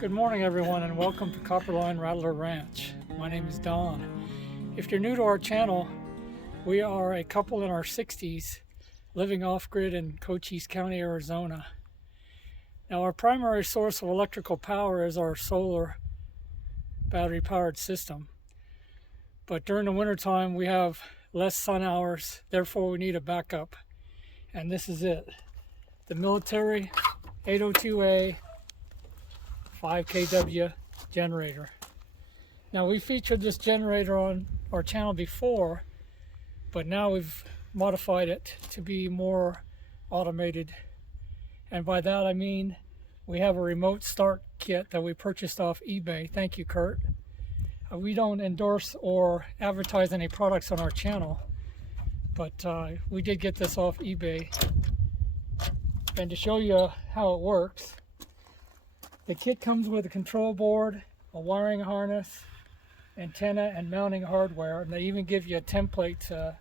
Good morning everyone and welcome to Copperline Rattler Ranch. My name is Don. If you're new to our channel, we are a couple in our 60s living off-grid in Cochise County, Arizona. Now our primary source of electrical power is our solar battery powered system. But during the wintertime we have less sun hours, therefore we need a backup. And this is it. The military 802A 5 kW generator. Now we featured this generator on our channel before, but now we've modified it to be more automated. And by that I mean we have a remote start kit that we purchased off eBay. Thank you, Kurt. We don't endorse or advertise any products on our channel, but we did get this off eBay. And to show you how it works, the kit comes with a control board, a wiring harness, antenna, and mounting hardware, and they even give you a template to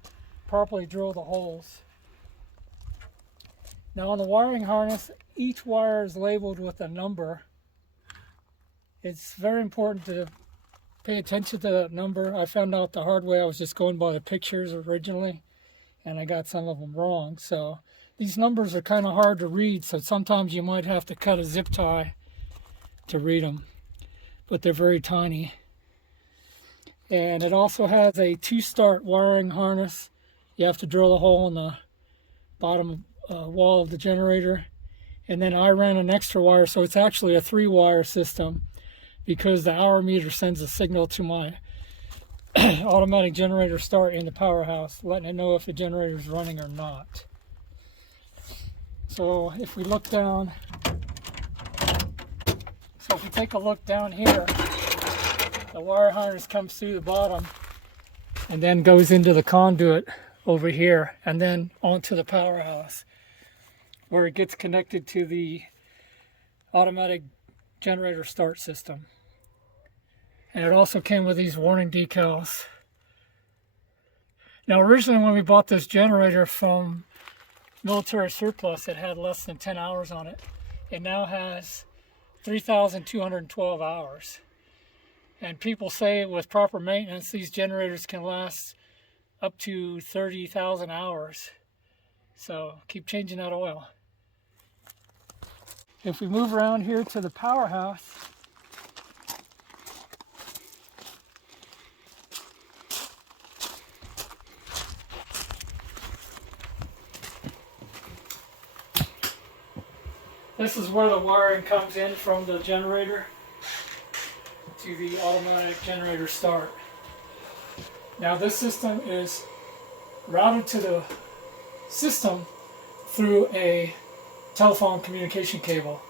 properly drill the holes. Now on the wiring harness, each wire is labeled with a number. It's very important to pay attention to that number. I found out the hard way. I was just going by the pictures originally, and I got some of them wrong. So these numbers are kind of hard to read, so sometimes you might have to cut a zip tie to read them, but they're very tiny. And it also has a two-start wiring harness. You have to drill a hole in the bottom wall of the generator, and then I ran an extra wire, so it's actually a 3-wire system because the hour meter sends a signal to my automatic generator start in the powerhouse, letting it know if the generator is running or not. So if we look down, so if you take a look down here, the wire harness comes through the bottom and then goes into the conduit over here and then onto the powerhouse where it gets connected to the automatic generator start system. And it also came with these warning decals. Now originally when we bought this generator from military surplus, it had less than 10 hours on it. It now has 3,212 hours. And people say with proper maintenance, these generators can last up to 30,000 hours. So keep changing that oil. If we move around here to the powerhouse, this is where the wiring comes in from the generator to the automatic generator start. Now this system is routed to the system through a telephone communication cable.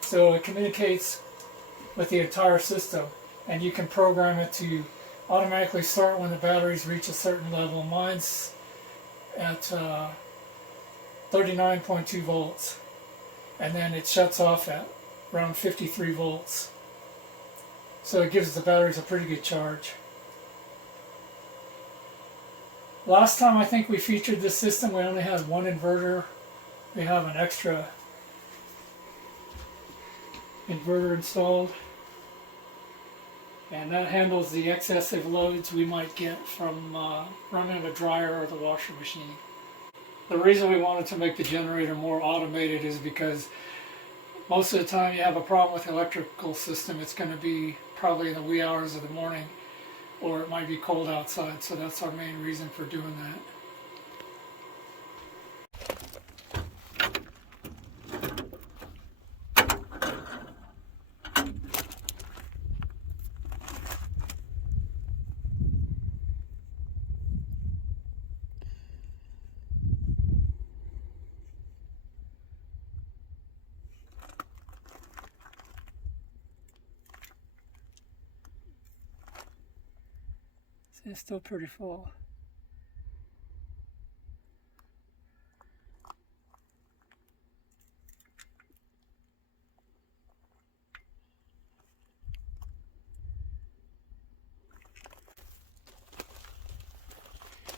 So it communicates with the entire system, and you can program it to automatically start when the batteries reach a certain level. Mine's at 39.2 volts. And then it shuts off at around 53 volts. So it gives the batteries a pretty good charge. Last time I think we featured this system, we only had one inverter. We have an extra inverter installed. And that handles the excessive loads we might get from running a dryer or the washing machine. The reason we wanted to make the generator more automated is because most of the time you have a problem with the electrical system, it's going to be probably in the wee hours of the morning, or it might be cold outside, so that's our main reason for doing that. It's still pretty full.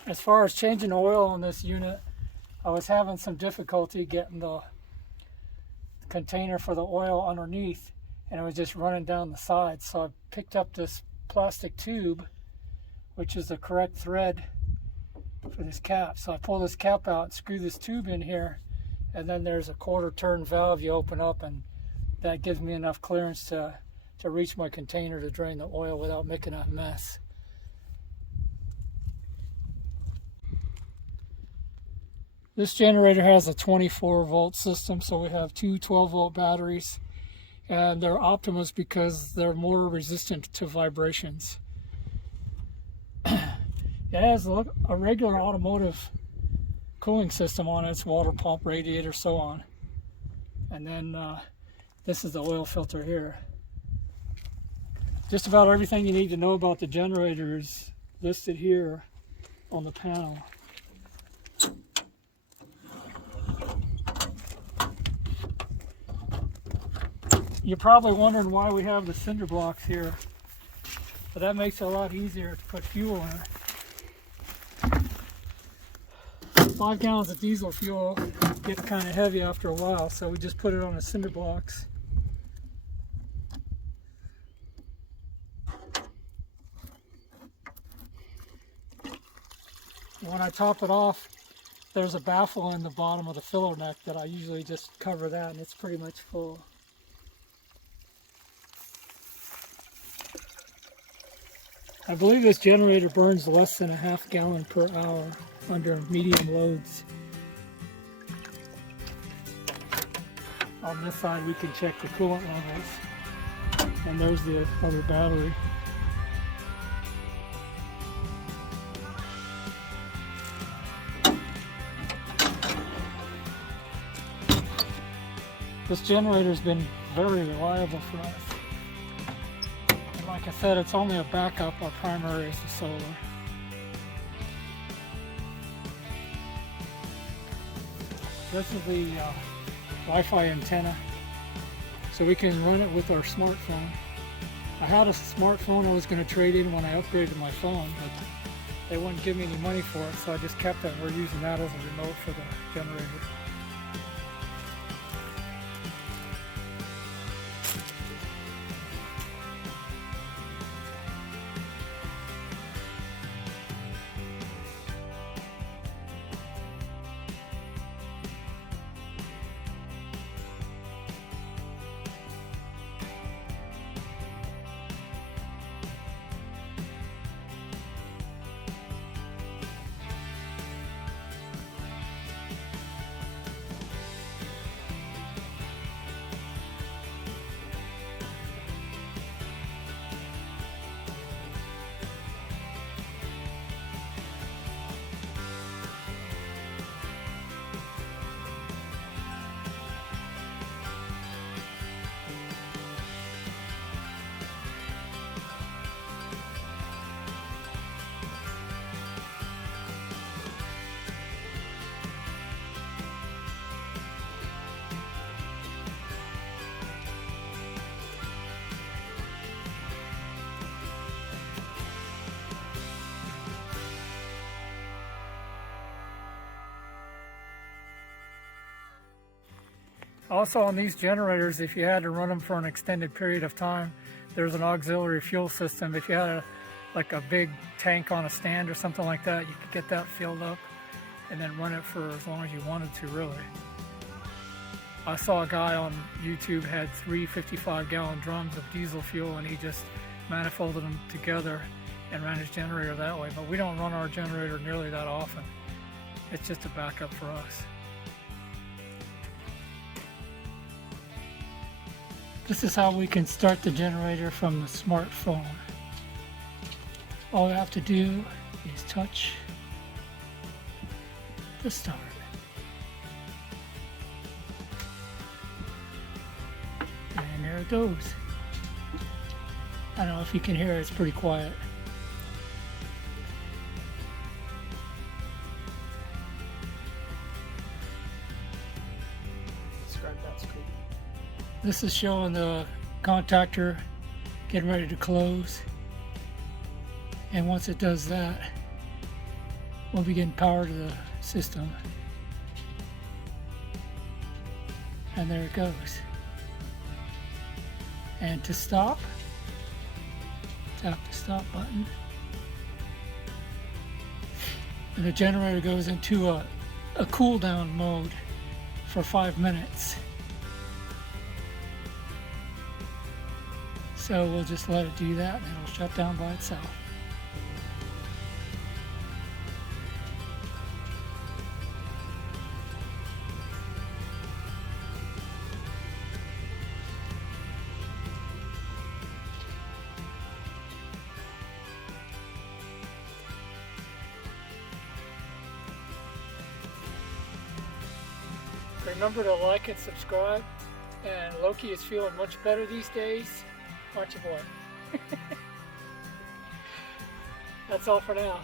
As far as changing oil on this unit, I was having some difficulty getting the container for the oil underneath and it was just running down the side. So I picked up this plastic tube, which is the correct thread for this cap. So I pull this cap out and screw this tube in here, and then there's a quarter turn valve you open up, and that gives me enough clearance to reach my container to drain the oil without making a mess. This generator has a 24 volt system, so we have two 12 volt batteries, and they're Optimus because they're more resistant to vibrations. It has a regular automotive cooling system on it. It's water pump, radiator, so on. And then this is the oil filter here. Just about everything you need to know about the generator is listed here on the panel. You're probably wondering why we have the cinder blocks here, but that makes it a lot easier to put fuel in. 5 gallons of diesel fuel gets kind of heavy after a while, so we just put it on the cinder blocks. When I top it off, there's a baffle in the bottom of the filler neck that I usually just cover that, and it's pretty much full. I believe this generator burns less than a ½ gallon per hour under medium loads. On this side we can check the coolant levels, and there's the other battery. This generator's been very reliable for us. Like I said, it's only a backup. Our primary is the solar. This is the Wi-Fi antenna, so we can run it with our smartphone. I had a smartphone I was going to trade in when I upgraded my phone, but they wouldn't give me any money for it, so I just kept it. We're using that as a remote for the generator. Also on these generators, if you had to run them for an extended period of time, there's an auxiliary fuel system. If you had like a big tank on a stand or something like that, you could get that filled up and then run it for as long as you wanted to, really. I saw a guy on YouTube had 3 55-gallon drums of diesel fuel, and he just manifolded them together and ran his generator that way. But we don't run our generator nearly that often. It's just a backup for us. This is how we can start the generator from the smartphone. All we have to do is touch the start. And there it goes. I don't know if you can hear it, it's pretty quiet. Describe that screen. This is showing the contactor getting ready to close, and once it does that, we'll be getting power to the system, and there it goes. And to stop, tap the stop button. And the generator goes into a cool down mode for 5 minutes. So we'll just let it do that and it'll shut down by itself. Remember to like and subscribe, and Loki is feeling much better these days. Aren't you, boy? That's all for now.